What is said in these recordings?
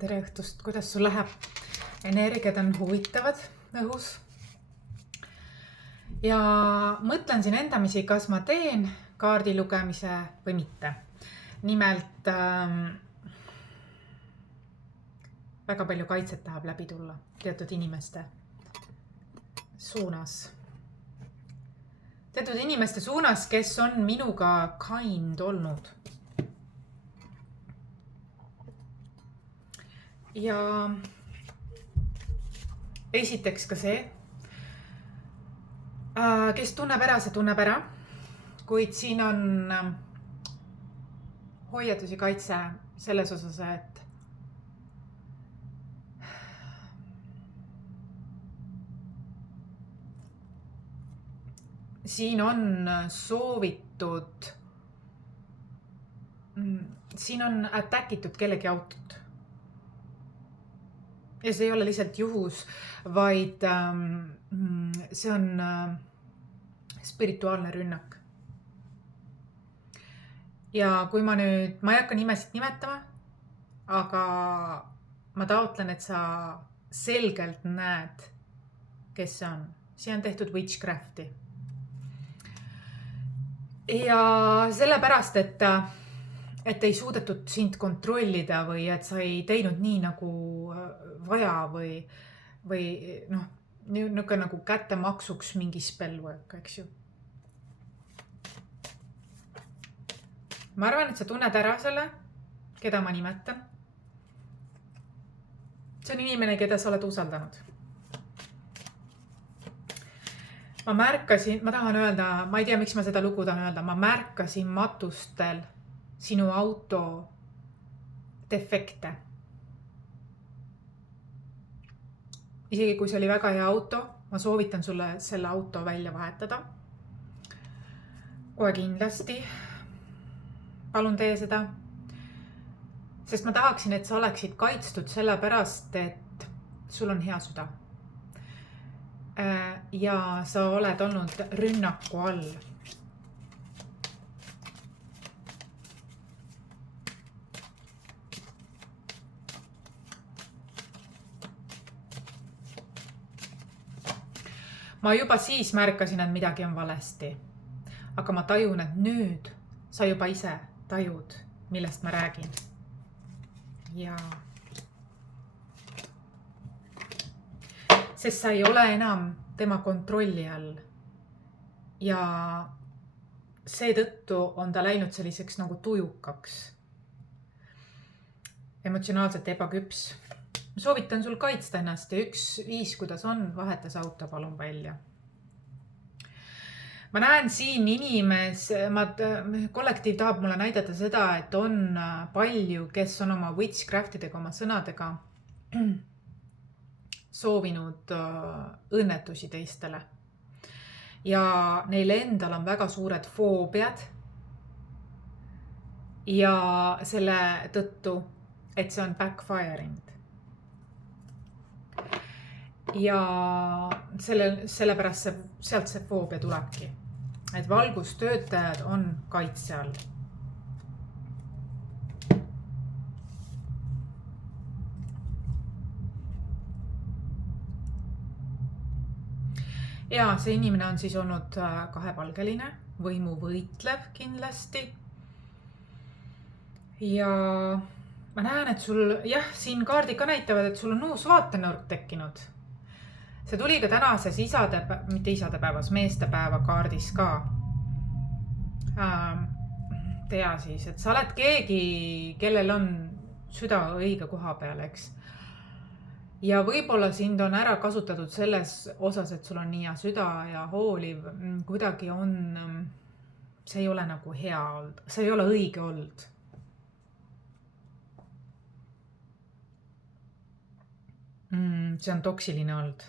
tere õhtust, kuidas sul läheb? Energiad on huvitavad õhus. Ja mõtlen siin endamisi, kas ma teen kaardi lugemise või mitte. Nimelt väga palju kaitset tahab läbi tulla teatud inimeste suunas. Teatud inimeste suunas, kes on minuga kind olnud. Ja esiteks ka see, kes tunneb ära, see tunneb ära, kuid siin on hoiatusi kaitse selles osas, et siin on soovitud, siin on attackitud kellegi autot. Ja see ei ole lihtsalt juhus, vaid see on spirituaalne rünnak. Ja kui ma ei hakka nimesid nimetama, aga ma taotlen, et sa selgelt näed, kes see on. See on tehtud witchcrafti. Ja sellepärast, et ei suudetud sind kontrollida või et sa ei teinud nii nagu vaja või niuke nagu kättemaksuks mingi spellwork, eks ju. Ma arvan, et sa tunned ära selle, keda ma nimetan. See on inimene, keda sa oled usaldanud. Ma tahan öelda, ma ei tea, miks ma seda lugu tahan öelda, ma märkasin matustel sinu auto defekte. Isegi kui see oli väga hea auto, ma soovitan sulle selle auto välja vahetada. Kohe kindlasti. Palun tee seda. Sest ma tahaksin, et sa oleksid kaitstud sellepärast, et sul on hea süda. Ja sa oled olnud rünnaku all. Ma juba siis märkasin, et midagi on valesti. Aga ma tajun, et nüüd sa juba ise tajud, millest ma räägin. Ja sest sa ei ole enam tema kontrolli all. Ja seetõttu on ta läinud selliseks nagu tujukaks. Emotsionaalselt ebaküps. Ma soovitan sul kaitsta ennast ja üks viis, kuidas on, vahetas auto palun välja. Ma näen siin kollektiiv tahab mulle näidata seda, et on palju, kes on oma witchcraftidega, oma sõnadega soovinud õnnetusi teistele. Ja neil endal on väga suured foobiad. Ja selle tõttu, et see on backfiring. Ja sellepärast sealt see foobia tulebki. Et valgustöötajad on kaitse all. Ja see inimene on siis olnud kahepalgeline, võimu võitlev kindlasti. Ja ma näen, et sul, siin kaardid ka näitavad, et sul on uus vaatenurk tekkinud. See tuli ka tänases mitte isadepäevas, meestepäeva kaardis ka. Tea siis, et sa oled keegi, kellel on süda õige koha peal, eks. Ja võib-olla sind on ära kasutatud selles osas, et sul on nii hea süda ja hooliv. Kuidagi on, see ei ole nagu hea olnud, see ei ole õige olnud. See on toksiline olnud.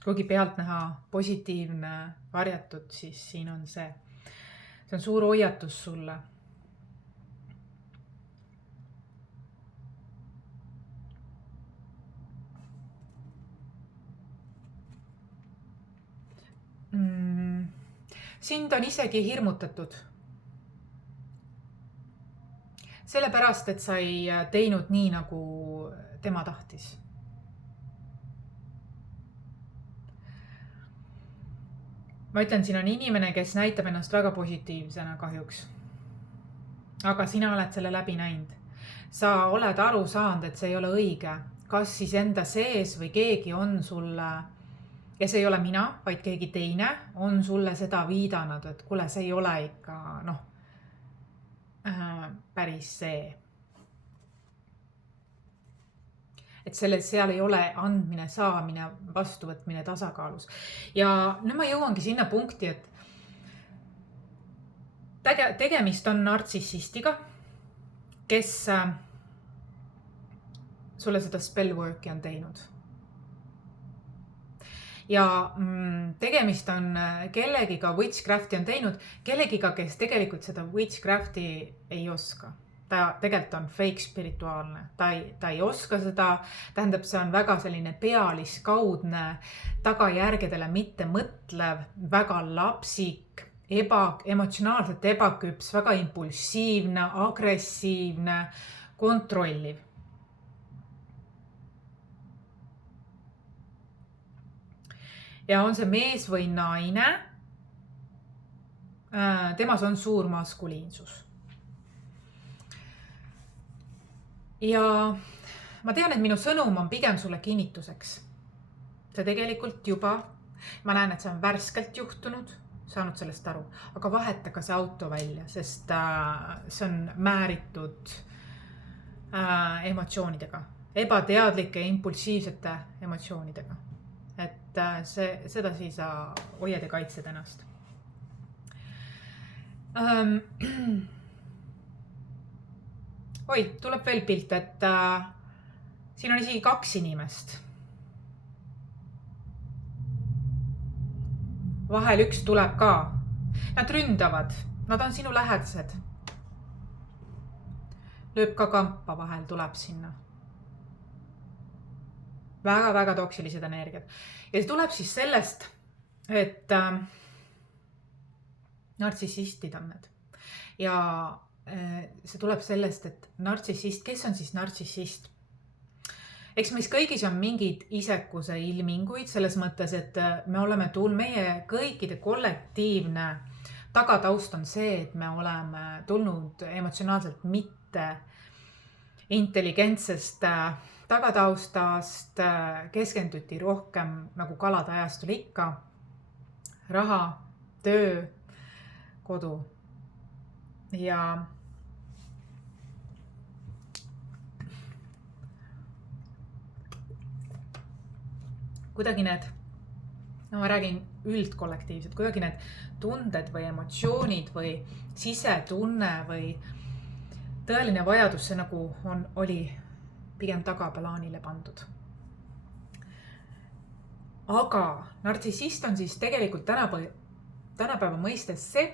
Kuigi pealt näha positiivne varjatud, siis siin on see. See on suur hoiatus sulle. Sind on isegi hirmutatud. sellepärast, et sa ei teinud nii, nagu tema tahtis. Ma ütlen, siin on inimene, kes näitab ennast väga positiivsena kahjuks. Aga sina oled selle läbi näinud. Sa oled aru saanud, et see ei ole õige. Kas siis enda sees või keegi on sulle, ja see ei ole mina, vaid keegi teine, on sulle seda viidanud, et kuule, see ei ole ikka päris see. Et seal ei ole andmine, saamine, vastuvõtmine tasakaalus. Ja nüüd ma jõuangi sinna punkti, et tegemist on nartsissistiga, kes sulle seda spellworki on teinud. Ja tegemist on kellegiga, witchcrafti on teinud, kellegiga, kes tegelikult seda witchcrafti ei oska. Ta tegelikult on fake spirituaalne, ta ei oska seda, tähendab, see on väga selline pealiskaudne, tagajärgedele mitte mõtlev, väga lapsik, emotsionaalselt ebaküps, väga impulsiivne, agressiivne, kontrolliv. Ja on see mees või naine, temas on suur maskuliinsus. Ja ma tean, et minu sõnum on pigem sulle kinnituseks. See tegelikult juba, ma näen, et see on värskelt juhtunud, saanud sellest aru, aga vaheta ka see auto välja, sest see on määritud emotsioonidega, ebateadlike, impulsiivsete emotsioonidega. Et seda siis sa hoiad ja kaitsed ennast. Oi, tuleb veel pilt, et siin on isegi 2 inimest. Vahel üks tuleb ka. Nad ründavad, nad on sinu lähedased. Lööb ka kampa, vahel tuleb sinna. Väga toksilised energiad. Ja see tuleb siis sellest, et nartsissistid on need. Ja see tuleb sellest, et nartsissist, kes on siis nartsissist? Eks meis kõigis on mingid isekuse ilminguid selles mõttes, et me oleme meie kõikide kollektiivne tagataust on see, et me oleme tulnud emotsionaalselt mitte intelligentsest tagataustast, keskenduti rohkem nagu kalade ajastul ikka, raha, töö, kodu. Ja kuidagi need, ma räägin üldkollektiivselt, kuidagi need tunded või emotsioonid või sisetunne või tõeline vajadus, see nagu oli pigem tagaplaanile pandud. Aga nartsissist on siis tegelikult tänapäeva mõistes see,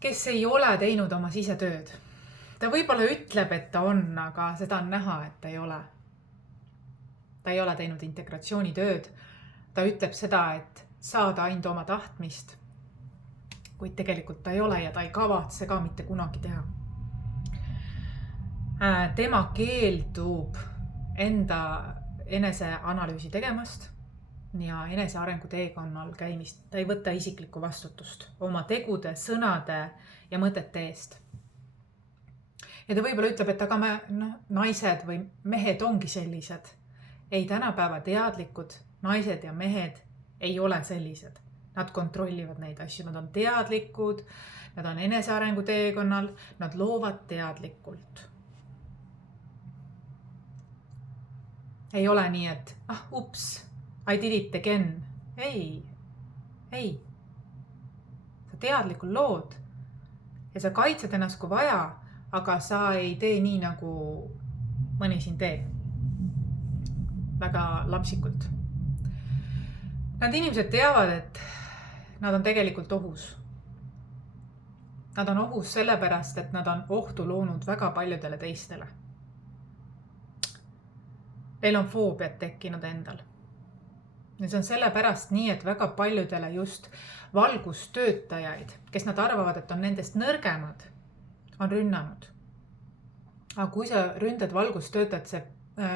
kes ei ole teinud oma sisetööd. Ta võib-olla ütleb, et ta on, aga seda on näha, et ta ei ole. Ta ei ole teinud integratsioonitööd. Ta ütleb seda, et saada ainult oma tahtmist, kuid tegelikult ta ei ole ja ta ei kavatse ka mitte kunagi teha. Tema keeldub enda eneseanalüüsi tegemast ja enesearengu teekonnal käimist. Ta ei võta isiklikku vastutust oma tegude, sõnade ja mõtete eest. Ja ta võib-olla ütleb, et aga naised või mehed ongi sellised. Ei, tänapäeva teadlikud naised ja mehed ei ole sellised. Nad kontrollivad neid asju, nad on teadlikud, nad on enesearengu teekonnal, nad loovad teadlikult. Ei ole nii, et ups, I did it again. Ei. Sa teadlikult lood ja sa kaitsed ennast kui vaja, aga sa ei tee nii, nagu mõni siin teeb. Väga lapsikult. Nad inimesed teavad, et nad on tegelikult ohus. Nad on ohus sellepärast, et nad on ohtu loonud väga paljudele teistele. Neil on foobiat tekkinud endal. Ja see on sellepärast nii, et väga paljudele just valgustöötajaid, kes nad arvavad, et on nendest nõrgemad, on rünnanud. aga kui sa ründad valgustöötajat, see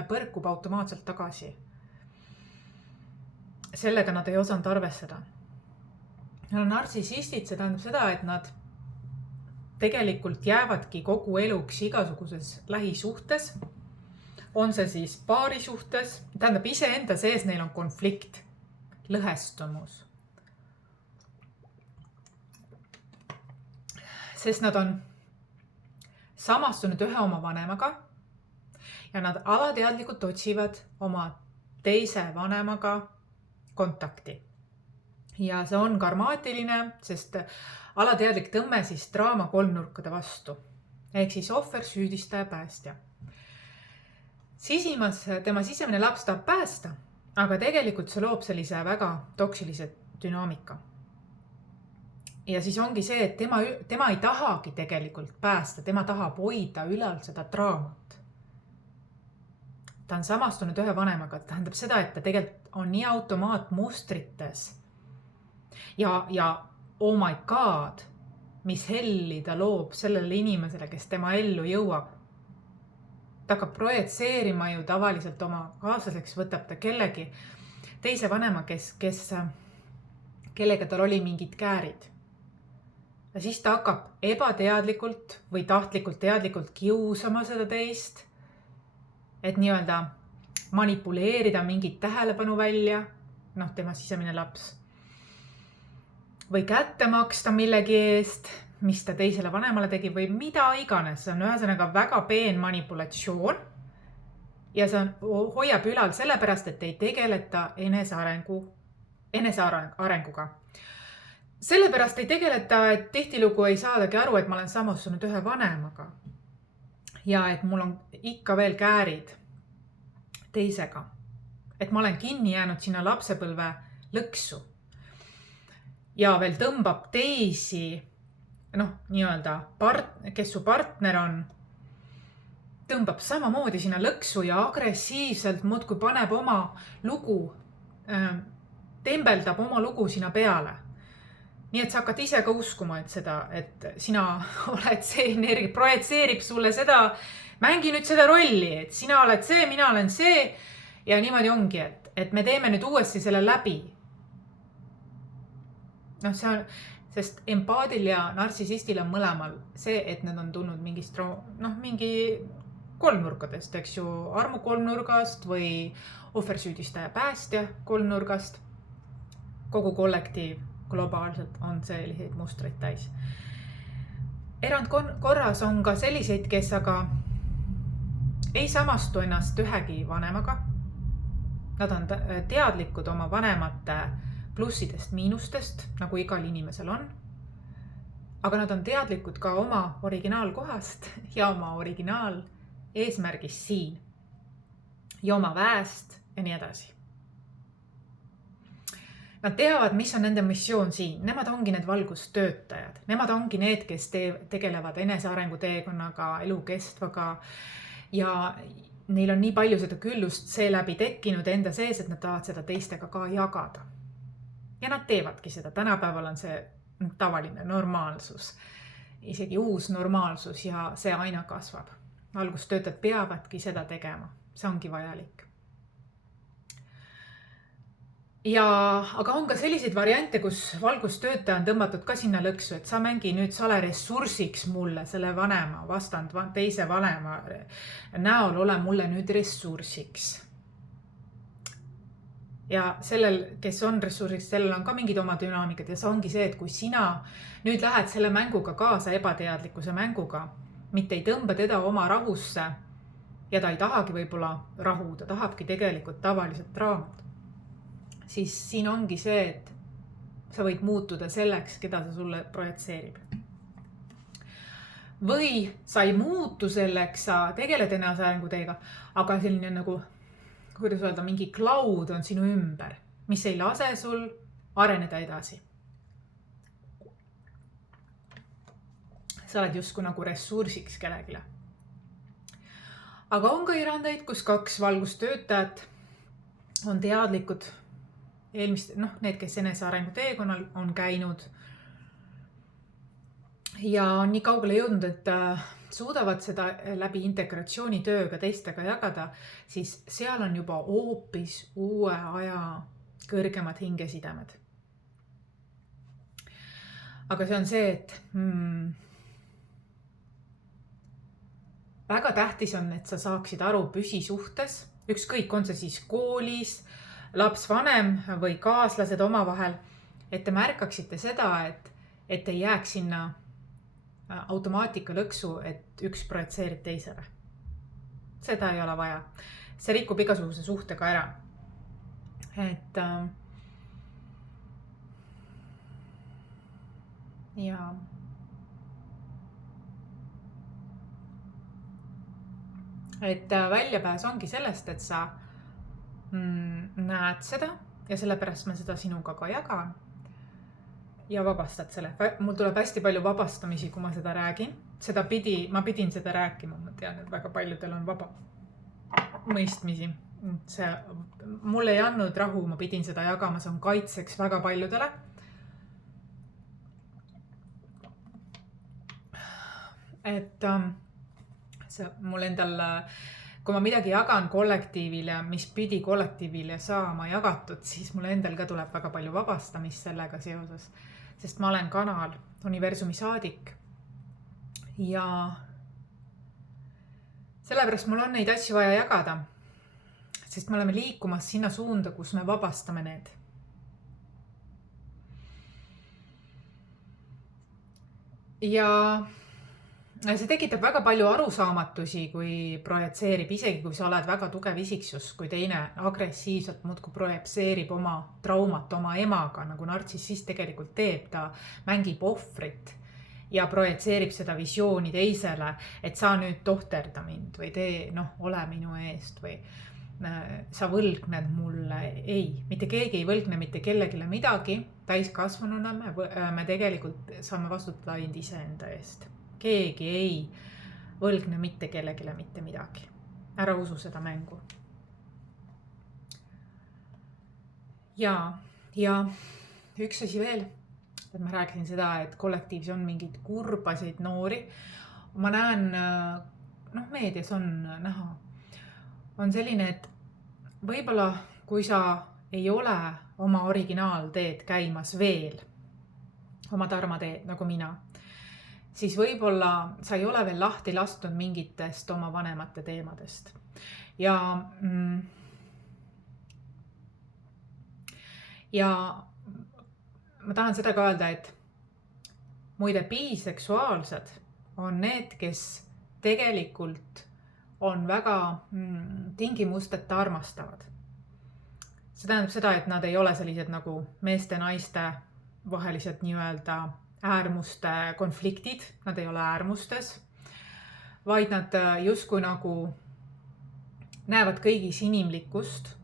põrkub automaatselt tagasi. Sellega nad ei osanud arvestada. Nartsissistid, see tähendab seda, et nad tegelikult jäävadki kogu eluks igasuguses lähisuhtes. On see siis paari suhtes, tähendab iseenda sees neil on konflikt, lõhestumus. Sest nad on samastunud ühe oma vanemaga ja nad alateadlikult otsivad oma teise vanemaga kontakti. Ja see on karmaatiline, sest alateadlik tõmme siis draama kolmnurkade vastu. Ehk siis ohver, süüdistaja, päästja. Tema sisemine laps tahab päästa, aga tegelikult see loob sellise väga toksilise dünaamika. Ja siis ongi see, et tema ei tahagi tegelikult päästa, tema tahab hoida ülal seda draamat. Ta on samastunud ühe vanemaga, tähendab seda, et ta tegelikult on nii automaatmustrites. Ja oh my god, mis helli ta loob sellele inimesele, kes tema ellu jõuab. Ta hakkab projitseerima ju tavaliselt oma kaaslaseks, võtab ta kellegi teise vanema, kellega tal oli mingid käärid. Ja siis ta hakkab ebateadlikult või tahtlikult teadlikult kiusama seda teist, et nii-öelda manipuleerida mingit tähelepanu välja, tema sisemine laps. Või kätte maksta millegi eest, mis ta teisele vanemale tegi või mida iganes. See on ühesõnaga väga peen manipulatsioon ja see hoiab ülal sellepärast, et ei tegeleta enesearenguga. Sellepärast ei tegeleta, et tihtilugu ei saadagi aru, et ma olen samastunud ühe vanemaga ja et mul on ikka veel käärid teisega. Et ma olen kinni jäänud sinna lapsepõlve lõksu. Ja veel tõmbab teisi, nii-öelda, kes su partner on, tõmbab samamoodi sinna lõksu ja agressiivselt muudkui paneb oma lugu, tembeldab oma lugu sinna peale. Nii et sa hakkad ise ka uskuma, et sina oled see energia, projitseerib sulle seda, mängi nüüd seda rolli, et sina oled see, mina olen see ja niimoodi ongi, et me teeme nüüd uuesti selle läbi. Sest empaadil ja nartsissistil on mõlemal see, et nad on tulnud mingi kolmnurkadest, eks ju, armu kolmnurgast või ohver, süüdistaja, päästja kolmnurgast. Kogu kollektiiv globaalselt on selliseid mustreid täis. Erandkorras on ka selliseid, kes aga ei samastu ennast ühegi vanemaga. Nad on teadlikud oma vanemate plussidest, miinustest, nagu igal inimesel on. Aga nad on teadlikud ka oma originaalkohast ja oma originaal eesmärgist siin ja oma väest ja nii edasi. Nad teavad, mis on nende missioon siin. Nemad ongi need valgustöötajad. Nemad ongi need, kes tegelevad enesearengu teekonnaga, elukestvaga ja neil on nii palju seda küllust seeläbi tekkinud enda sees, et nad tahavad seda teistega ka jagada. Ja nad teevadki seda. Tänapäeval on see tavaline normaalsus, isegi uus normaalsus ja see aina kasvab. Valgustöötajad peavadki seda tegema. See ongi vajalik. Aga on ka selliseid variante, kus valgustöötaja on tõmmatud ka sinna lõksu, et sa mängi nüüd, sa ole ressursiks mulle, selle vanema, vastand teise vanema näol ole mulle nüüd ressursiks. Ja sellel, kes on ressursiks, sellel on ka mingid oma dünaamikad ja see ongi see, et kui sina nüüd lähed selle mänguga kaasa, ebateadlikkuse mänguga, mitte ei tõmba teda oma rahusse ja ta ei tahagi võib-olla rahu, ta tahabki tegelikult tavaliselt draamat, siis siin ongi see, et sa võid muutuda selleks, keda ta sulle projitseerib. Või sa ei muutu selleks, sa tegeled enesearenguteega, aga selline nagu kuidas öelda, mingi cloud on sinu ümber, mis ei lase sul areneda edasi. Sa oled justkui nagu ressursiks kellegile. Aga on ka erandeid, kus kaks valgustöötajat on teadlikud, need, kes enesearengu teekonnal on käinud ja on nii kaugele jõudnud, et suudavad seda läbi integratsioonitööga teistega jagada, siis seal on juba hoopis uue aja kõrgemad hingesidemed. Aga see on see, et väga tähtis on, et sa saaksid aru püsisuhtes, ükskõik on see siis koolis, laps, vanem või kaaslased omavahel, et te märkaksite seda, et ei jääks sinna automaatika lõksu, et üks projitseerib teisele. Seda ei ole vaja. See rikub igasuguse suhtega ära. Et väljapääs ongi sellest, et sa näed seda ja sellepärast ma seda sinuga ka jagan ja vabastad selle. Mul tuleb hästi palju vabastamisi, kui ma seda räägin. Ma pidin seda rääkima, ma tean, et väga paljudel on vaba mõistmisi. Mulle ei andnud rahu, ma pidin seda jagama, see on kaitseks väga paljudele. Et mul endal, kui ma midagi jagan kollektiivile, mis pidi kollektiivile saama jagatud, siis mul endal ka tuleb väga palju vabastamist sellega seoses, sest ma olen kanal, universumi saadik ja sellepärast mul on neid asju vaja jagada, sest me oleme liikumas sinna suunda, kus me vabastame need. Ja see tekitab väga palju arusaamatusi, kui projitseerib, isegi kui sa oled väga tugev isiksus, kui teine agressiivselt muudkui projitseerib oma traumat oma emaga, nagu nartsissist tegelikult teeb, ta mängib ohvrit ja projitseerib seda visiooni teisele, et sa nüüd tohterda mind või ole minu eest või sa võlgned mulle. Ei, mitte keegi ei võlgne mitte kellegile midagi, täiskasvanuna me tegelikult saame vastutada ainult iseenda eest. Keegi ei võlgne mitte kellegile mitte midagi. Ära usu seda mängu. Ja üks asi veel, et ma rääkisin seda, et kollektiivis on mingid kurbasid noori. Ma näen, meedias on näha, on selline, et võib-olla kui sa ei ole oma originaalteed käimas veel, oma tarmateed nagu mina, siis võib-olla sa ei ole veel lahti lastud mingitest oma vanemate teemadest. Ja ma tahan seda ka öelda, et muide biseksuaalsed on need, kes tegelikult on väga tingimusteta armastavad. See tähendab seda, et nad ei ole sellised nagu meeste ja naiste vahelised nii-öelda äärmuste konfliktid, nad ei ole äärmustes, vaid nad justkui nagu näevad kõigis inimlikkust.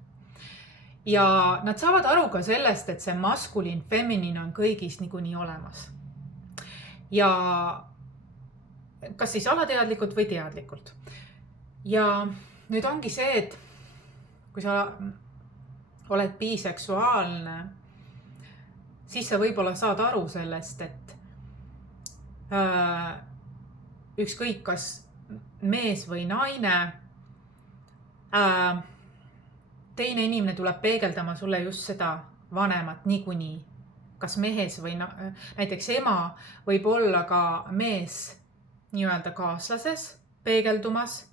Ja nad saavad aru ka sellest, et see maskuliin, feminiin on kõigis niikuinii olemas. Ja kas siis alateadlikult või teadlikult. Ja nüüd ongi see, et kui sa oled biseksuaalne, siis sa võib-olla saad aru sellest, et ükskõik kas mees või naine, teine inimene tuleb peegeldama sulle just seda vanemat niikuinii. Kas mehes või näiteks ema võib olla ka mees nii-öelda kaaslases peegeldumas,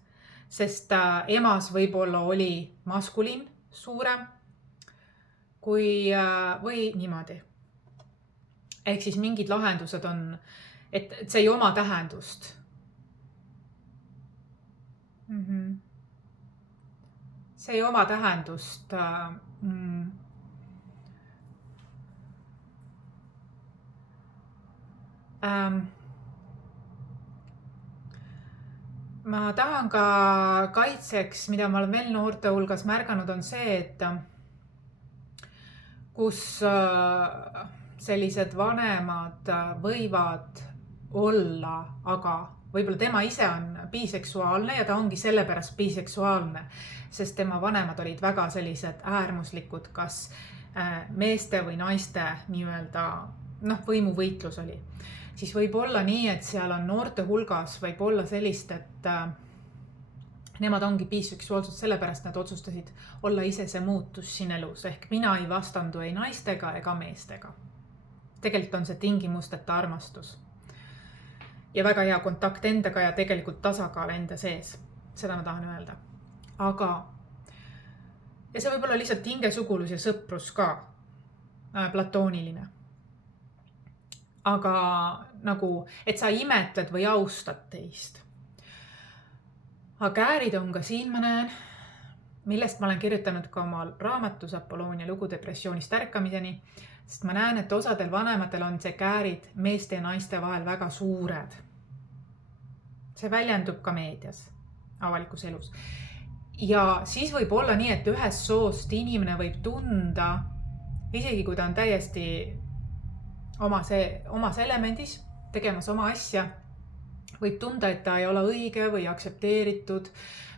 sest emas võib-olla oli maskuliin suurem või niimoodi. Ehk siis mingid lahendused on, et see ei oma tähendust. See ei oma tähendust. Ma tahan ka kaitseks, mida ma olen veel noorte hulgas märganud, on see, et kus sellised vanemad võivad olla, aga võib-olla tema ise on biseksuaalne ja ta ongi sellepärast biseksuaalne, sest tema vanemad olid väga sellised äärmuslikud, kas meeste või naiste nii-öelda võimuvõitlus oli, siis võib olla nii, et seal on noorte hulgas võib olla sellist, et nemad ongi biseksuaalsed sellepärast, nad otsustasid olla ise see muutus siin elus, ehk mina ei vastandu ei naistega ega meestega. Tegelikult on see tingimusteta armastus. Ja väga hea kontakt endaga ja tegelikult tasakaal enda sees. Seda ma tahan öelda. Aga, ja see võib olla lihtsalt hingesugulus ja sõprus ka, platooniline. Aga nagu, et sa imetled või austad teist. Aga käärid on ka siin, ma näen, millest ma olen kirjutanud ka oma raamatus Apolloonia lugu depressioonist ärkamiseni, sest ma näen, et osadel vanematel on see käärid meeste ja naiste vahel väga suured. See väljendub ka meedias, avalikus elus. Ja siis võib olla nii, et ühest soost inimene võib tunda, isegi kui ta on täiesti omas elemendis, tegemas oma asja, võib tunda, et ta ei ole õige või aktsepteeritud.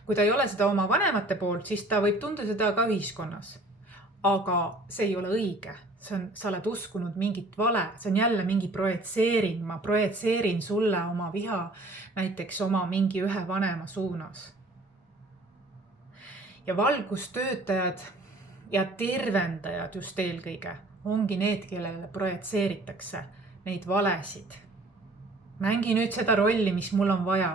Kui ta ei ole seda oma vanemate poolt, siis ta võib tunda seda ka ühiskonnas. Aga see ei ole õige. Sa oled uskunud mingit vale. See on jälle mingi projetseering. Ma projetseerin sulle oma viha näiteks oma mingi ühe vanema suunas. Ja valgustöötajad ja tervendajad just eelkõige ongi need, kellele projetseeritakse neid valesid. Mängi nüüd seda rolli, mis mul on vaja.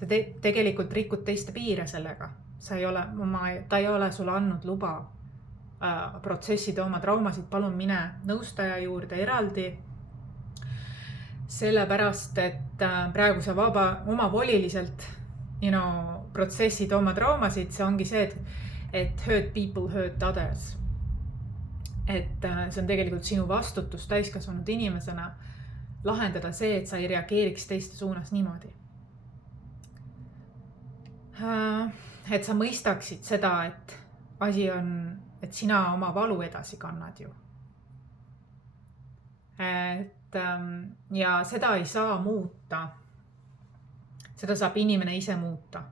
Sa tegelikult rikud teiste piire sellega. Ta ei ole sulle andnud luba protsessida oma traumasid. Palun mine nõustaja juurde eraldi. Sellepärast, et praegu sa omavoliliselt protsessid oma traumasid. See ongi see, et hurt people hurt others. Et see on tegelikult sinu vastutus täiskasvanud inimesena lahendada see, et sa ei reageeriks teiste suunas niimoodi. Et sa mõistaksid seda, et asi on, et sina oma valu edasi kannad ju. Ja seda ei saa muuta. Seda saab inimene ise muuta.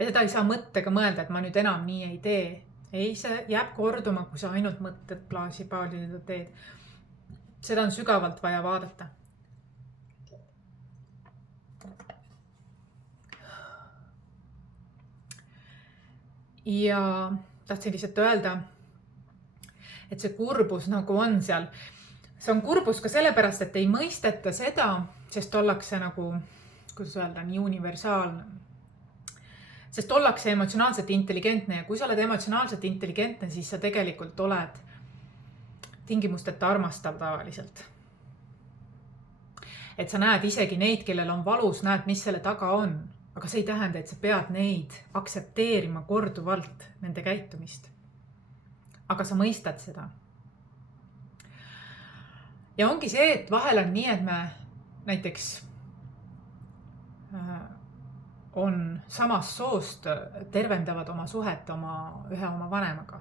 Ja seda ei saa mõttega mõelda, et ma nüüd enam nii ei tee. Ei, see jääb korduma, kui sa ainult mõtted paalida teed. Seda on sügavalt vaja vaadata. Ja tahtsin lihtsalt öelda, et see kurbus nagu on seal. See on kurbus ka sellepärast, et ei mõisteta seda, sest ollakse nagu, kuidas öelda, nii universaalne. Sest ollakse emotsionaalselt intelligentne ja kui sa oled emotsionaalselt intelligentne, siis sa tegelikult oled tingimusteta armastav tavaliselt. Et sa näed isegi neid, kellel on valus, näed, mis selle taga on. Aga see ei tähenda, et sa pead neid aktsepteerima korduvalt nende käitumist. Aga sa mõistad seda. Ja ongi see, et vahel on nii, et me näiteks on samast soost tervendavad oma suhet ühe oma vanemaga.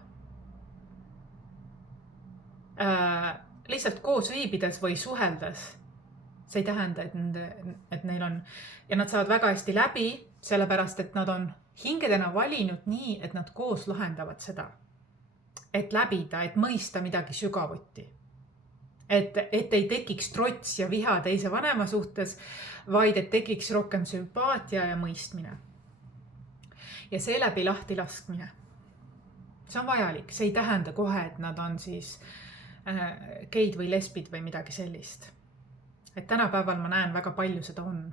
Lihtsalt koos viibides või suheldes. See ei tähenda, et neil on, ja nad saavad väga hästi läbi, sellepärast, et nad on hingedena valinud nii, et nad koos lahendavad seda. Et läbida, et mõista midagi sügavuti. Et ei tekiks trots ja viha teise vanema suhtes, vaid et tekiks rohkem sümpaatia ja mõistmine. Ja seeläbi lahti laskmine. See on vajalik. See ei tähenda kohe, et nad on siis geid või lesbid või midagi sellist. Et tänapäeval ma näen väga palju seda on.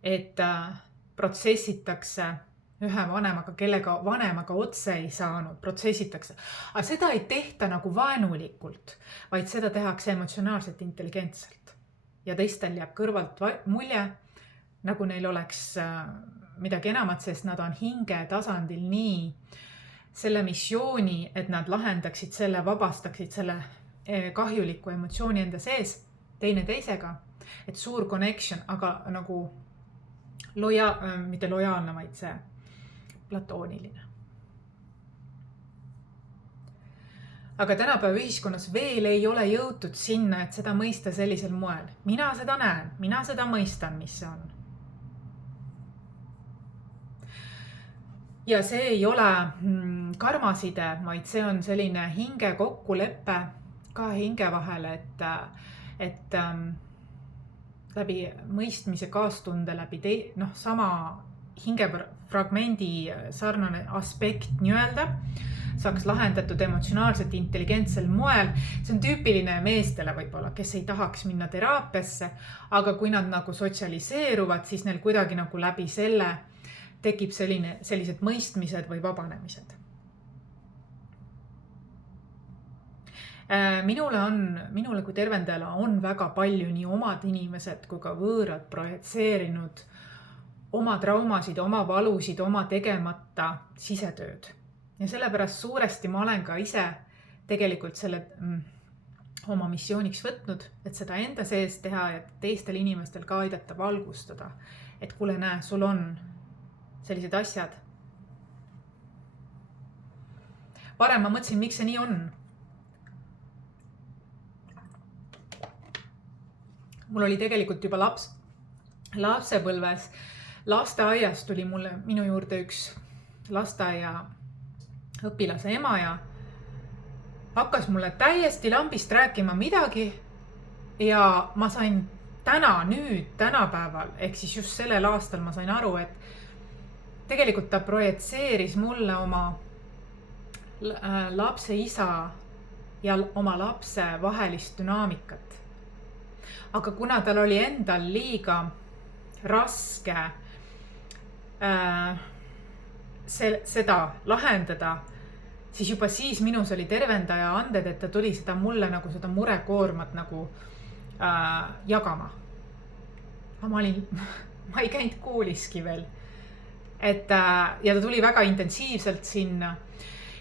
Et protsessitakse ühe vanemaga, kellega vanemaga otse ei saanud, protsessitakse. Aga seda ei tehta nagu vaenulikult, vaid seda tehakse emotsionaalselt intelligentselt. Ja teistel jääb kõrvalt mulje, nagu neil oleks midagi enamat, sest nad on hinge tasandil nii selle missiooni, et nad lahendaksid selle, vabastaksid selle kahjuliku emotsiooni enda sees teine teisega, et suur connection, aga nagu mitte lojaalne, vaid see platooniline. Aga tänapäeva ühiskonnas veel ei ole jõutud sinna, et seda mõista sellisel moel. Mina seda näen, mina seda mõistan, mis see on. Ja see ei ole karmaside, vaid see on selline hinge kokkulepe, kahe hinge vahele, et läbi mõistmise, kaastunde, läbi sama hingefragmendi sarnane aspekt nii-öelda saaks lahendatud emotsionaalselt intelligentsel moel. See on tüüpiline meestele võib-olla, kes ei tahaks minna teraapiasse, aga kui nad nagu sotsialiseeruvad, siis neil kuidagi nagu läbi selle tekib sellised mõistmised või vabanemised. Minule kui tervendajale on väga palju nii omad inimesed kui ka võõrad projitseerinud oma traumasid, oma valusid, oma tegemata sisetööd. Ja sellepärast suuresti ma olen ka ise tegelikult selle oma missiooniks võtnud, et seda enda sees teha ja teistel inimestel ka aidata valgustada. Et kuule, näe, sul on sellised asjad. Varem ma mõtlesin, miks see nii on. Mul oli tegelikult juba lapsepõlves, lasteaias tuli minu juurde üks lasteaia õpilase ema ja hakkas mulle täiesti lambist rääkima midagi ja ma sain tänapäeval, ehk siis just sellel aastal ma sain aru, et tegelikult ta projitseeris mulle oma lapse isa ja oma lapse vahelist dünaamikat. Aga kuna tal oli endal liiga raske seda lahendada, siis juba siis minus oli tervendaja anded, et ta tuli seda mulle nagu seda murekoormat nagu jagama. Ma ei käinud kooliski veel. Ja ta tuli väga intensiivselt sinna.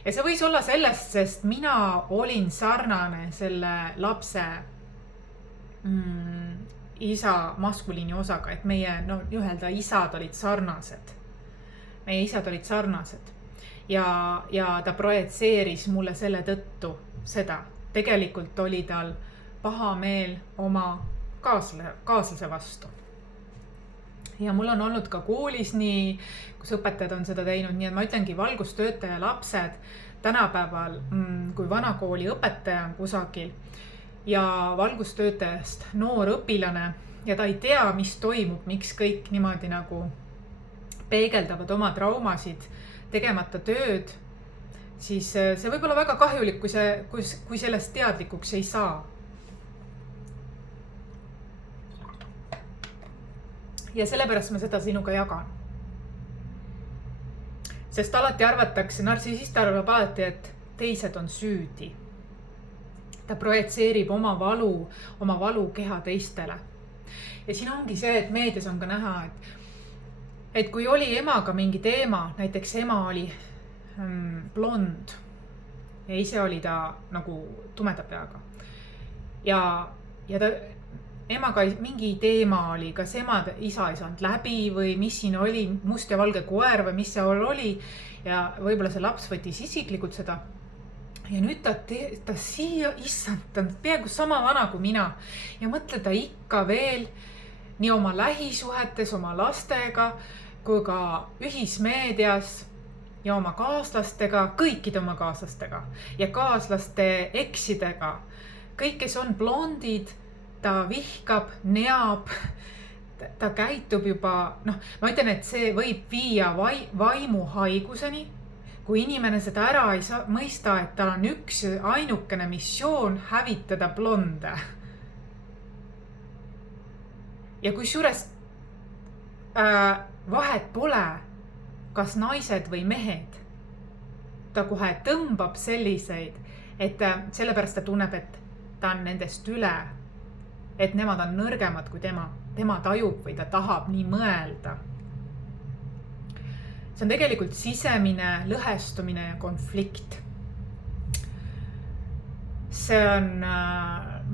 Ja see võis olla sellest, sest mina olin sarnane selle lapse isa maskuliini osaga, et meie isad olid sarnased. Meie isad olid sarnased ja ta projitseeris mulle selle tõttu seda. Tegelikult oli tal paha meel oma kaaslase vastu. Ja mul on olnud ka koolis nii, kus õpetajad on seda teinud, nii et ma ütlengi, valgustöötaja lapsed tänapäeval, kui vanakooli õpetaja on kusagil ja valgustöötajast noor õpilane ja ta ei tea, mis toimub, miks kõik niimoodi nagu peegeldavad oma traumasid, tegemata tööd, siis see võib olla väga kahjulik, kui sellest teadlikuks ei saa. Ja sellepärast ma seda sinuga jagan. Sest alati arvatakse, narsissist arvab alati, et teised on süüdi. Ta projitseerib oma valu keha teistele. Ja siin ongi see, et meedias on ka näha, et kui oli emaga mingi teema, näiteks ema oli blond ja ise oli ta nagu tumeda peaga. Ja ta emaga mingi teema oli, kas isa ei saanud läbi või mis siin oli, must ja valge koer või mis seal oli. Ja võib-olla see laps võttis isiklikult seda. Ja nüüd ta siia, issand, ta on peaaegu sama vana kui mina. Ja mõtle ta ikka veel nii oma lähisuhetes, oma lastega, kui ka ühismeedias ja oma kaaslastega, kõikide oma kaaslastega ja kaaslaste eksidega. Kõik, kes on blondid, ta vihkab, neab, ta käitub juba, ma ütlen, et see võib viia vaimuhaiguseni, kui inimene seda ära ei mõista, et tal on üks ainukene missioon hävitada blonde. Ja kui suures vahet pole, kas naised või mehed, ta kohe tõmbab selliseid, et sellepärast ta tunneb, et ta on nendest üle, et nemad on nõrgemad kui tema tajub või ta tahab nii mõelda. See on tegelikult sisemine lõhestumine ja konflikt. See on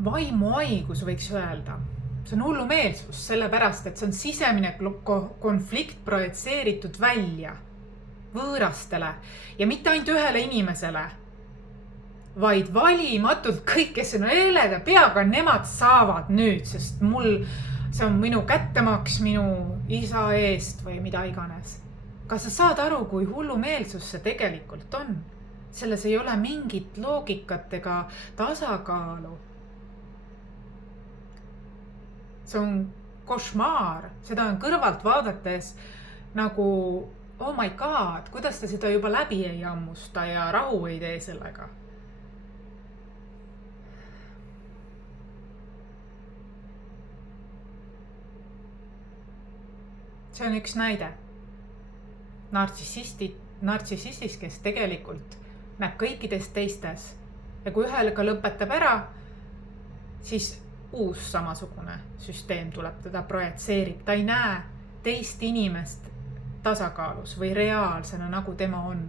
vaimuhaigus, võiks öelda. See on hullumeelsus, sellepärast, et see on sisemine konflikt projitseeritud välja võõrastele ja mitte ainult ühele inimesele, vaid valimatult kõik, kes on heleda peaga, nemad saavad nüüd, sest see on minu kättemaks minu isa eest või mida iganes. Kas sa saad aru, kui hullumeelsus see tegelikult on? selles ei ole mingit loogikat ega tasakaalu. See on košmaar, seda on kõrvalt vaadates nagu oh my god, kuidas ta seda juba läbi ei ammusta ja rahu ei tee sellega. See on üks näide nartsissistist, kes tegelikult näeb kõikides teistes ja kui ühel ka lõpetab ära, siis uus samasugune süsteem tuleb, teda projitseerib, ta ei näe teist inimest tasakaalus või reaalsena, nagu tema on.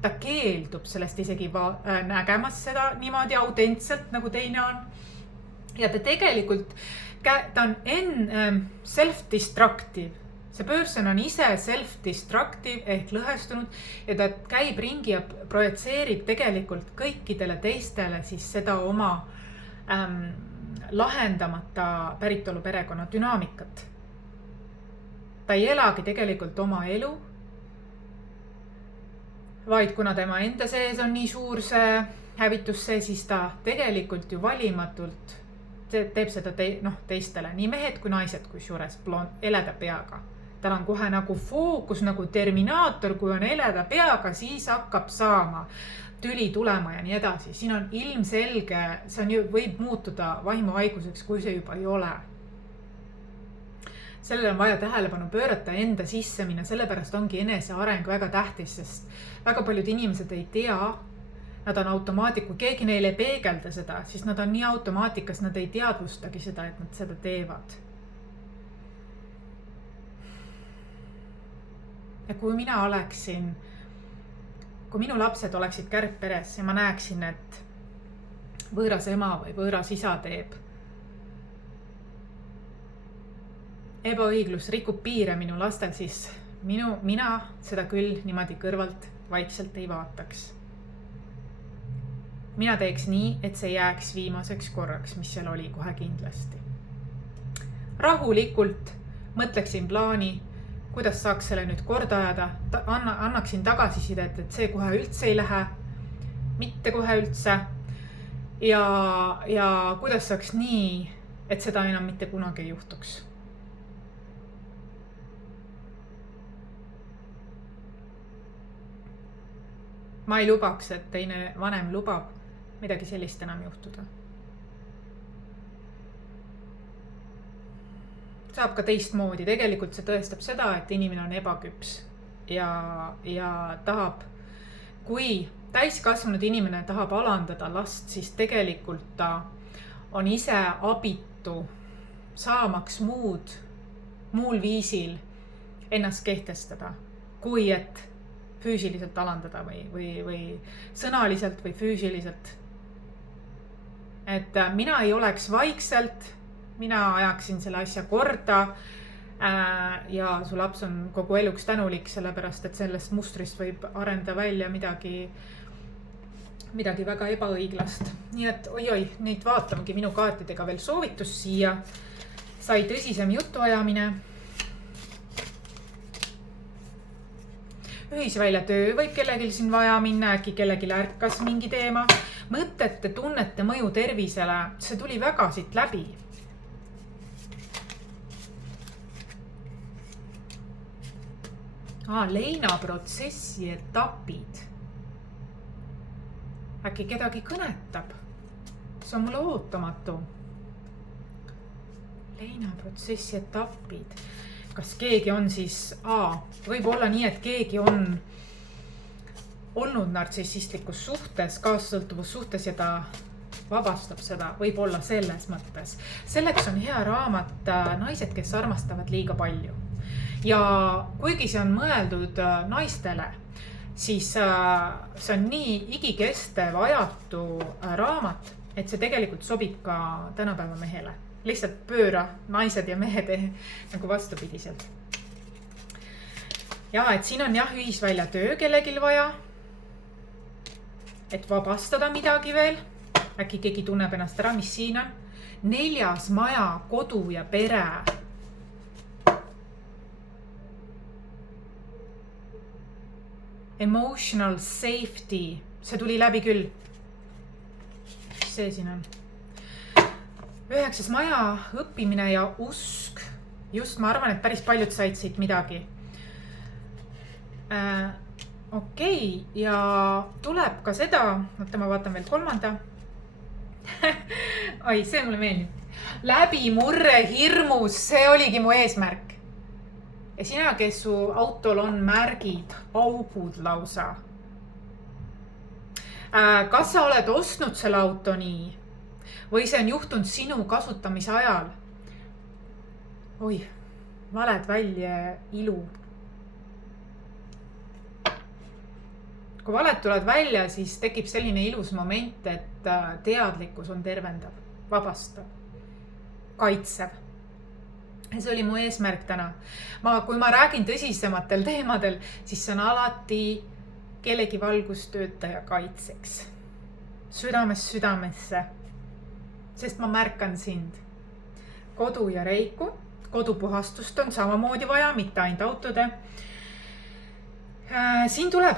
Ta keeldub sellest isegi nägemas seda niimoodi autentselt, nagu teine on. Ja ta tegelikult, ta on self-destructive. See person on ise self-destructive ehk lõhestunud ja ta käib ringi ja projitseerib tegelikult kõikidele teistele siis seda oma lahendamata päritolu perekonna dünaamikat. Ta ei elagi tegelikult oma elu, vaid kuna tema enda sees on nii suur see hävitus see, siis ta tegelikult ju valimatult teeb seda teistele, nii mehed kui naised, kui juures heleda peaga. Tal on kohe nagu fookus, nagu terminaator, kui on heleda peaga, siis hakkab saama tüli tulema ja nii edasi. Siin on ilmselge, see võib muutuda vaimuhaiguseks, kui see juba ei ole. Sellele on vaja tähelepanu pöörata enda sisse minna, sellepärast ongi eneseareng väga tähtis, sest väga paljud inimesed ei tea, nad on automaatik, kui keegi neile peegelda seda, siis nad on nii automaatikas, nad ei teadvustagi seda, et nad seda teevad. Ja kui minu lapsed oleksid kärgperes ja ma näeksin, et võõras ema või võõras isa teeb ebaõiglus, rikub piire minu lastel, siis mina seda küll niimoodi kõrvalt vaikselt ei vaataks. Mina teeks nii, et see jääks viimaseks korraks, mis seal oli kohe kindlasti. Rahulikult mõtleksin plaani, kuidas saaks selle nüüd korda ajada, annaksin tagasisidet, et see kohe üldse ei lähe, mitte kohe üldse ja kuidas saaks nii, et seda enam mitte kunagi ei juhtuks. Ma ei lubaks, et teine vanem lubab midagi sellist enam juhtuda. Saab ka teistmoodi. Tegelikult see tõestab seda, et inimene on ebaküps ja tahab, kui täiskasvanud inimene tahab alandada last, siis tegelikult ta on ise abitu saamaks muul viisil ennast kehtestada, kui et füüsiliselt alandada või sõnaliselt või füüsiliselt. Et mina ei oleks vaikselt, mina ajaksin selle asja korda ja su laps on kogu eluks tänulik, sellepärast et sellest mustrist võib arenda välja midagi väga ebaõiglast. Nii et oi, nüüd vaatamegi minu kaartidega veel soovitus siia. Sai tõsisem jutuajamine. Ühisvälja töö võib kellegil siin vaja minna, äkki kellegil ärkas mingi teema. Mõtete, tunnete mõju tervisele, see tuli väga siit läbi. Leinaprotsessi etapid. Äkki kedagi kõnetab. See on mulle ootamatu. Leinaprotsessi etapid. Kas keegi on siis, võib olla nii, et keegi on olnud nartsissistlikus suhtes, kaassõltuvus suhtes ja ta vabastab seda, võib olla selles mõttes. Selleks on hea raamat Naised, kes armastavad liiga palju. Ja kuigi see on mõeldud naistele, siis see on nii igikestev ajatu raamat, et see tegelikult sobib ka tänapäeva mehele. Lihtsalt pööra naised ja mehed nagu vastupidiselt. Ja et siin on ühisvälja töö kellegil vaja, et vabastada midagi veel. Äkki keegi tunneb ennast ära, mis siin on. 4. maja, kodu ja pere. emotional safety, see tuli läbi küll. Mis see siin on? 9. maja, õppimine ja usk. Just, ma arvan, et päris paljud said siit midagi. Okei, ja tuleb ka seda, oota, ma vaatan veel 3. Ai, see mulle meeldib. Läbimurre hirmus, see oligi mu eesmärk. Ja sina, kes su autol on märgid, augud lausa. Kas sa oled ostnud selle auto nii? Või see on juhtunud sinu kasutamise ajal? Oi, valed välja ilu. Kui valed tulevad välja, siis tekib selline ilus moment, et teadlikkus on tervendav, vabastav, kaitsev. Ja see oli mu eesmärk täna. Kui ma räägin tõsisematel teemadel, siis see on alati kellegi valgustöötaja kaitseks. Südamest südamesse. Sest ma märkan sind. Kodu ja reiku. Kodupuhastust on samamoodi vaja, mitte ainult autode. Siin tuleb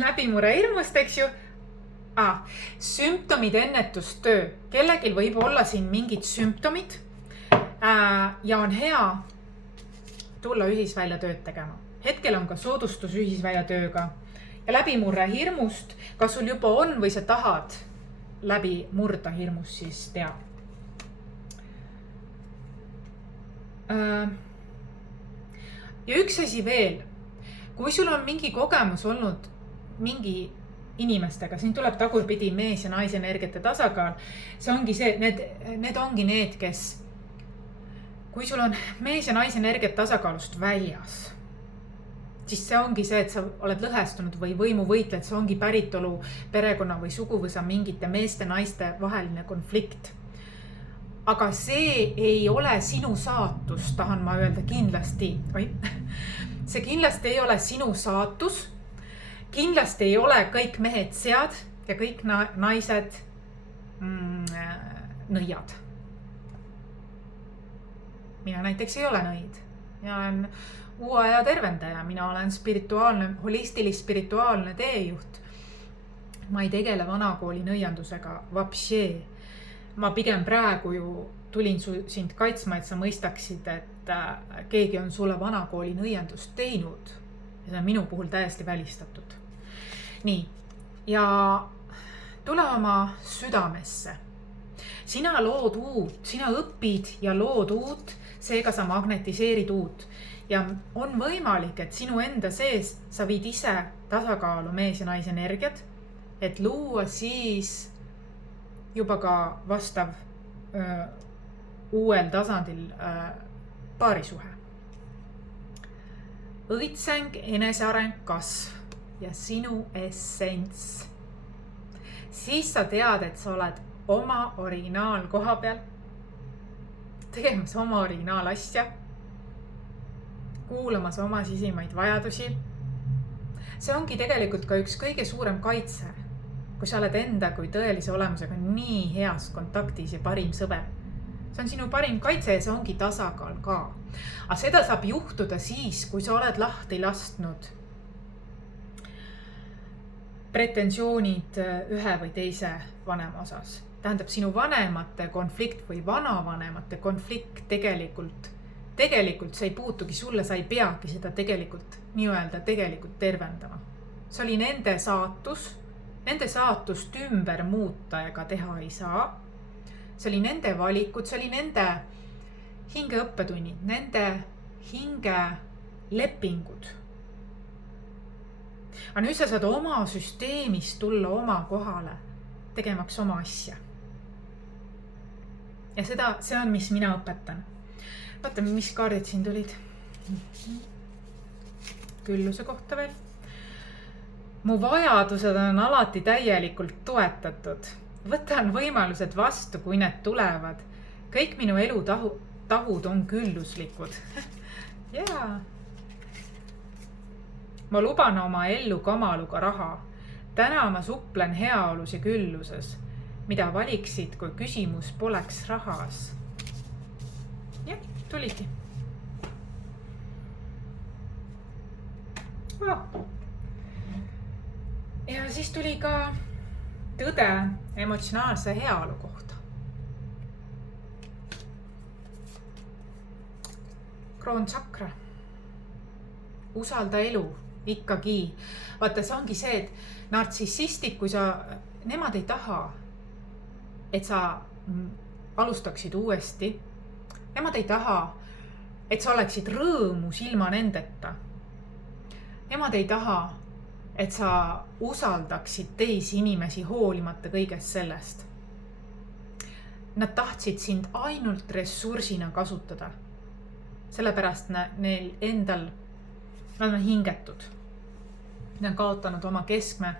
läbimure hirmust, eks ju. Sümptomid ennetustöö. Kellegil võib olla siin mingid sümptomid. Ja on hea tulla ühisvälja tööd tegema. Hetkel on ka soodustus ühisvälja tööga. Ja läbimurre hirmust, kas sul juba on või sa tahad läbi murda hirmus, siis tea. Ja üks asi veel. Kui sul on mingi kogemus olnud mingi inimestega, siin tuleb tagurpidi mees ja naise energiate tasakaal. See ongi see, need ongi need, kes, kui sul on mees ja naise energiat tasakaalust väljas, siis see ongi see, et sa oled lõhestunud või võimuvõitled, see ongi päritolu perekonna või suguvõsa mingite meeste naiste vaheline konflikt. Aga see ei ole sinu saatus, tahan ma öelda kindlasti. See kindlasti ei ole sinu saatus. Kindlasti ei ole kõik mehed sead ja kõik naised nõiad. Mina näiteks ei ole nõid. Mina olen uue aja tervendaja. Mina olen holistilis-spirituaalne teejuht. Ma ei tegele vanakooli nõiandusega vapšee. Ma pigem praegu ju tulin sind kaitsma, et sa mõistaksid, et keegi on sulle vanakooli nõiandust teinud. Ja see on minu puhul täiesti välistatud. Nii, ja tule oma südamesse. Sina lood uut, sina õpid ja lood uut, seega sa magnetiseerid uut. Ja on võimalik, et sinu enda sees sa viid ise tasakaalu mees ja naise energiat, et luua siis juba ka vastav uuel tasandil paarisuhe. Õitseng, eneseareng, kasv ja sinu essents. Siis sa tead, et sa oled oma originaal koha peal, tegemas oma originaal asja, kuulamas oma sisimaid vajadusi. See ongi tegelikult ka üks kõige suurem kaitse, kui sa oled enda kui tõelise olemusega nii heas kontaktis ja parim sõber. See on sinu parim kaitse ja see ongi tasakaal ka. Aga seda saab juhtuda siis, kui sa oled lahti lastnud pretensioonid ühe või teise vanema osas. Tähendab, sinu vanemate konflikt või vanavanemate konflikt tegelikult see ei puutugi sulle, sa ei peagi seda tegelikult tervendama. See oli nende saatus, nende saatust ümber muuta ega teha ei saa. See oli nende valikud, see oli nende hingeõppetunnid, nende hingelepingud. Aga nüüd sa saad oma süsteemis tulla oma kohale, tegemaks oma asja. Ja see on, mis mina õpetan. Vaatame, mis kaardid siin tulid. Külluse kohta veel. Mu vajadused on alati täielikult toetatud. Võtan võimalused vastu, kui need tulevad. Kõik minu elu tahud on külluslikud. Jaa. Ma luban oma ellu kamaluga raha. Täna ma suplen heaolus ja külluses, mida valiksid, kui küsimus poleks rahas. Jah, tuligi. Ja siis tuli ka tõde emotsionaalse heaolu kohta. Kroontsakra. Usalda elu ikkagi. Vaata, see ongi see, et nartsissistid, kui nemad ei taha, et sa alustaksid uuesti. Nemad ei taha, et sa oleksid rõõmus ilma nendeta. Nemad ei taha, et sa usaldaksid teisi inimesi hoolimata kõigest sellest. Nad tahtsid sind ainult ressursina kasutada. Sellepärast neil endal, nad on hingetud. Nad on kaotanud oma keskme.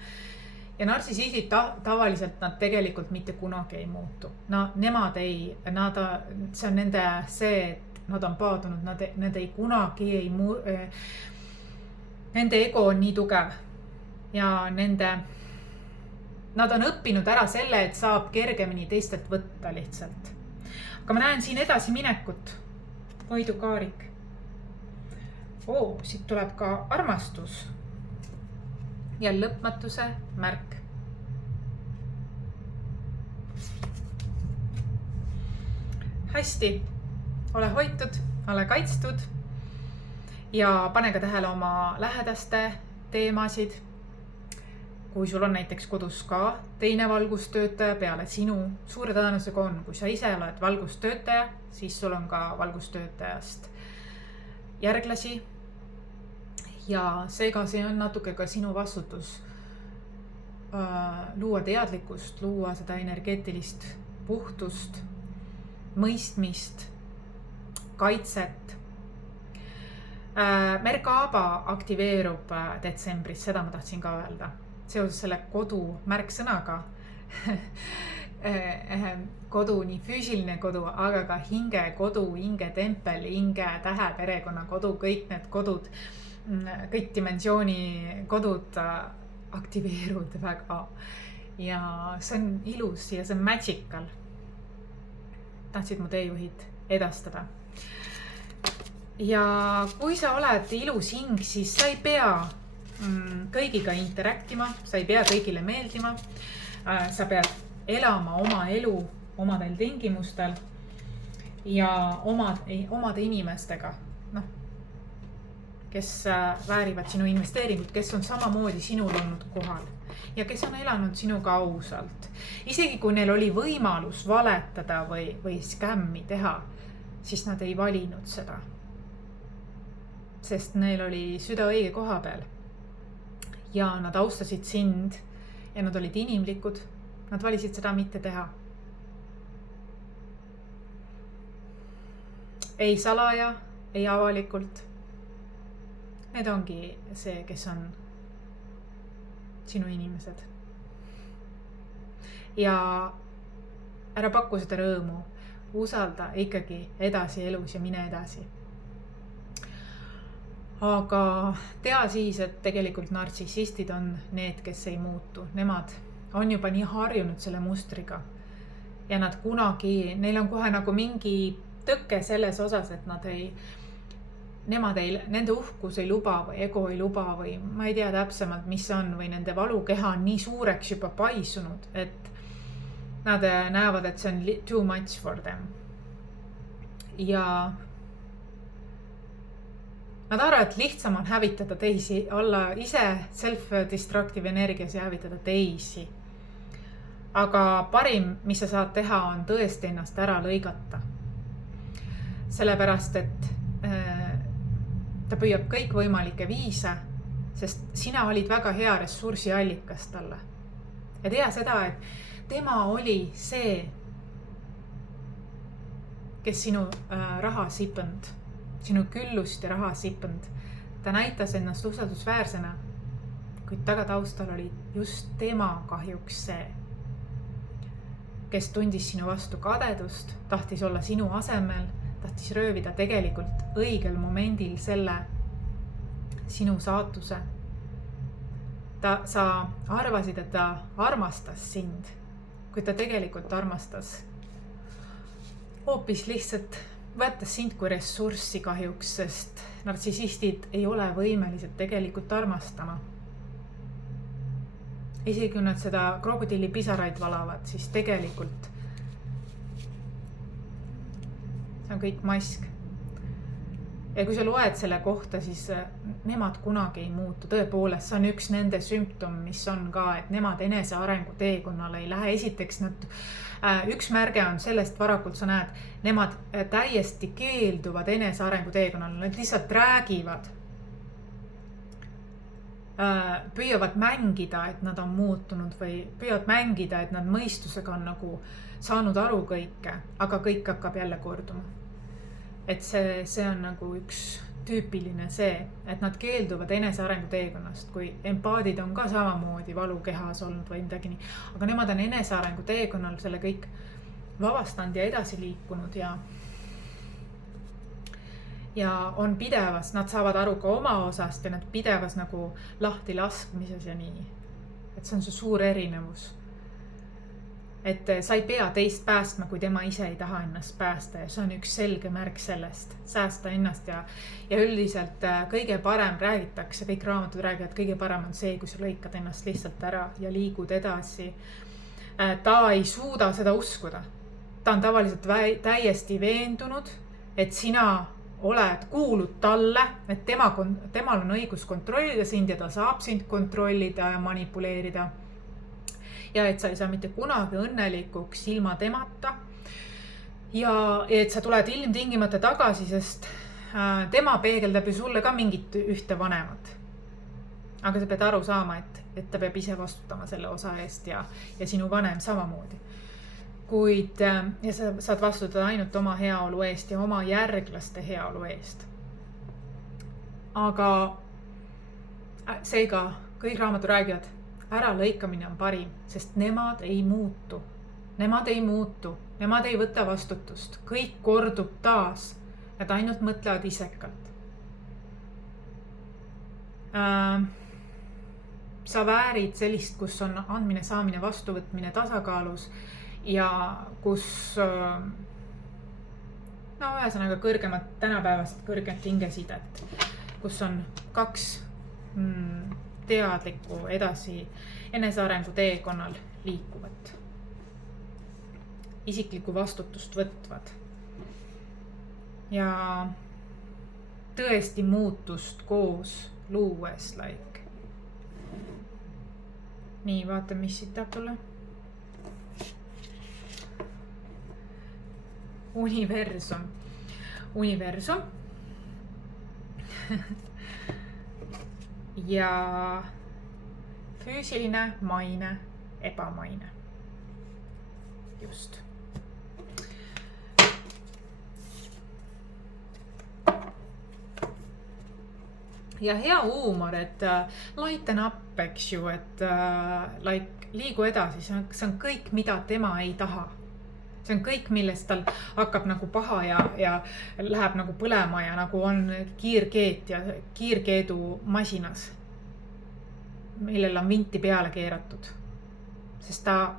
Ja nartsissistid tavaliselt nad tegelikult mitte kunagi ei muutu. See on nende see, et nad on paadunud, nad ei kunagi ei nende ego on nii tugev. Ja nad on õppinud ära selle, et saab kergemini teistelt võtta lihtsalt. Aga ma näen siin edasi minekut. Võidukaarik. Siit tuleb ka armastus. Ja lõpmatuse märk. Hästi. Ole hoitud, ole kaitstud. Ja pane ka tähele oma lähedaste teemasid. Kui sul on näiteks kodus ka teine valgustöötaja peale sinu, suure tõenäosusega on, kui sa ise oled valgustöötaja, siis sul on ka valgustöötajast järglasi. Ja seega see on natuke ka sinu vastutus luua teadlikkust, luua seda energeetilist puhtust, mõistmist, kaitset. Merkaba aktiveerub detsembris, seda ma tahtsin ka öelda. Seoses selle kodu märksõnaga. Kodu, nii füüsiline kodu, aga ka hinge kodu, hinge tempel, hinge tähe, perekonna kodu, kõik need kodud, kõik dimensiooni kodud aktiveeruvad väga. Ja see on ilus ja see on magical. Tahtsid mu teejuhid edastada. Ja kui sa oled ilus hing, siis sa ei pea kõigiga interaktima, sa ei pea kõigile meeldima. Sa pead elama oma elu omadel tingimustel ja omade inimestega, kes väärivad sinu investeeringut, kes on samamoodi sinul olnud kohal ja kes on elanud sinuga ausalt. Isegi kui neil oli võimalus valetada või skämmi teha, siis nad ei valinud seda. Sest neil oli süda õige koha peal. Ja nad austasid sind ja nad olid inimlikud. Nad valisid seda mitte teha. Ei salaja, ei avalikult. Need ongi see, kes on sinu inimesed. Ja ära paku seda rõõmu. Usalda ikkagi edasi elus ja mine edasi. Aga tea siis, et tegelikult nartsissistid on need, kes ei muutu. Nemad on juba nii harjunud selle mustriga. Ja nad kunagi, neil on kohe nagu mingi tõkke selles osas, et nende uhkus ei luba või ego ei luba või ma ei tea täpsemalt, mis on või nende valukeha on nii suureks juba paisunud, et nad näevad, et see on too much for them. Ja nad arvavad, et lihtsam on hävitada teisi, olla ise self-destructive energias ja hävitada teisi. Aga parim, mis sa saad teha, on tõesti ennast ära lõigata. Sellepärast, et ta püüab kõik võimalikke viise, sest sina olid väga hea ressursi allikas talle. Ja tea seda, et tema oli see, kes sinu raha sipanud. Sinu küllust ja raha sipanud. Ta näitas ennast usaldusväärsena, kuid tagataustal oli just tema kahjuks see, kes tundis sinu vastu kadedust, tahtis olla sinu asemel, tahtis röövida tegelikult õigel momendil selle sinu saatuse. Sa arvasid, et ta armastas sind, kuid ta tegelikult armastas hoopis lihtsalt võetas sind kui ressurssi kahjuks, sest nartsissistid ei ole võimelised tegelikult armastama. isegi kui nad seda krokodillipisaraid valavad, siis tegelikult see on kõik mask. Ja kui sa loed selle kohta, siis nemad kunagi ei muutu. Tõepoolest, see on üks nende sümptom, mis on ka, et nemad enese arengu teekonnale ei lähe. Esiteks, üks märge on sellest varakult, sa näed, nemad täiesti keelduvad enese arengu teekonnale. Nad lihtsalt räägivad, püüavad mängida, et nad on muutunud või püüavad mängida, et nad mõistusega on nagu saanud aru kõike, aga kõik hakkab jälle korduma. Et see on nagu üks tüüpiline see, et nad keelduvad enese arengu teekonnast, kui empaadid on ka samamoodi valukehas olnud või midagi nii. Aga nemad on enese arengu teekonnal selle kõik vabastanud ja edasi liikunud ja on pidevas, nad saavad aru ka oma osast ja nad pidevas nagu lahti laskmises ja nii. Et see on see suur erinevus. Et sa ei pea teist päästma, kui tema ise ei taha ennast päästa ja see on üks selge märk sellest, säästa ennast ja üldiselt kõige parem räägitakse, kõik raamatud räägivad, kõige parem on see, kui sa lõikad ennast lihtsalt ära ja liigud edasi. Ta ei suuda seda uskuda. Ta on tavaliselt täiesti veendunud, et sina kuulud talle, et temal on õigus kontrollida sind ja ta saab sind kontrollida ja manipuleerida. Ja et sa ei saa mitte kunagi õnnelikuks ilma temata. Ja et sa tuled ilmtingimata tagasi, sest tema peegeldab ju sulle ka mingit ühte vanemat. Aga sa pead aru saama, et ta peab ise vastutama selle osa eest ja sinu vanem samamoodi. Kuid ja sa saad vastutada ainult oma heaolu eest ja oma järglaste heaolu eest. Aga seega kõik raamatud räägivad, ära lõikamine on parim, sest nemad ei muutu. Nemad ei muutu, nemad ei võta vastutust. Kõik kordub taas. Nad ainult mõtlevad isekalt. Sa väärid sellist, kus on andmine, saamine, vastuvõtmine tasakaalus ja kus ühesõnaga kõrgemat, tänapäevast kõrgemat hingesidet, kus on kaks teadlikku edasi enesearengu teekonnal liikuvat. Isiklikku vastutust võtvad. Ja tõesti muutust koos luues like. Nii, vaata, mis siit tahab tulla. Universum. Ja füüsiline, maine, ebamaine. Just. Ja hea huumor, et lighten up, eks ju, et liigu edasi, see on kõik, mida tema ei taha. See on kõik, millest tal hakkab nagu paha ja läheb nagu põlema ja nagu on kiirkeet ja kiirkeedu masinas, millel on vinti peale keeratud. Sest ta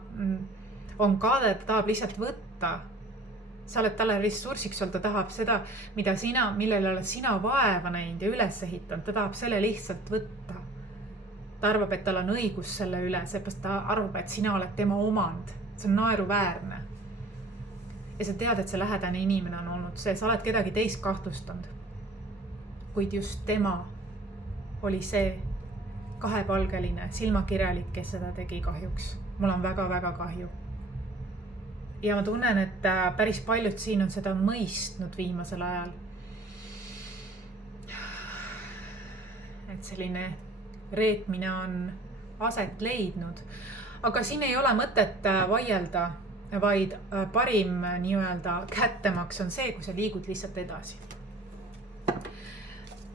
on kaade, ta tahab lihtsalt võtta. Sa oled talle ressursiks olnud, ta tahab seda, millele oled sina vaeva näinud ja üles ehitanud. Ta tahab selle lihtsalt võtta. Ta arvab, et tal on õigus selle üle, seepärast ta arvab, et sina oled tema omand. See on naeruväärne. Ja sa tead, et see lähedane inimene on olnud see, sa oled kedagi teist kahtlustanud. Kuid just tema oli see kahepalgeline, silmakirjalik, kes seda tegi kahjuks. Mul on väga-väga kahju. Ja ma tunnen, et päris paljud siin on seda mõistnud viimasel ajal. Et selline reetmine on aset leidnud. Aga siin ei ole mõtet vaielda, vaid parim nii-öelda kättemaks on see, kui sa liigud lihtsalt edasi.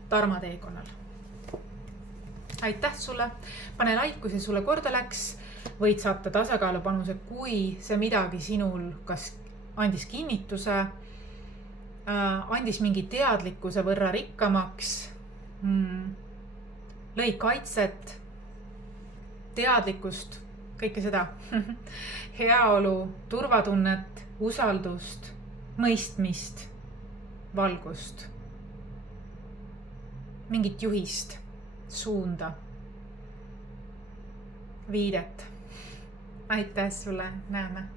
Tarma teekonnal. Aitäh sulle. Pane like, kui see sulle korda läks. Võid saata tasakaalupanuse, kui see midagi sinul kas andis kinnituse, andis mingi teadlikkuse võrra rikkamaks, lõi kaitset, teadlikkust, kõike seda. Heaolu, turvatunnet, usaldust, mõistmist, valgust, mingit juhist, suunda. viidet. aitäh sulle, näeme.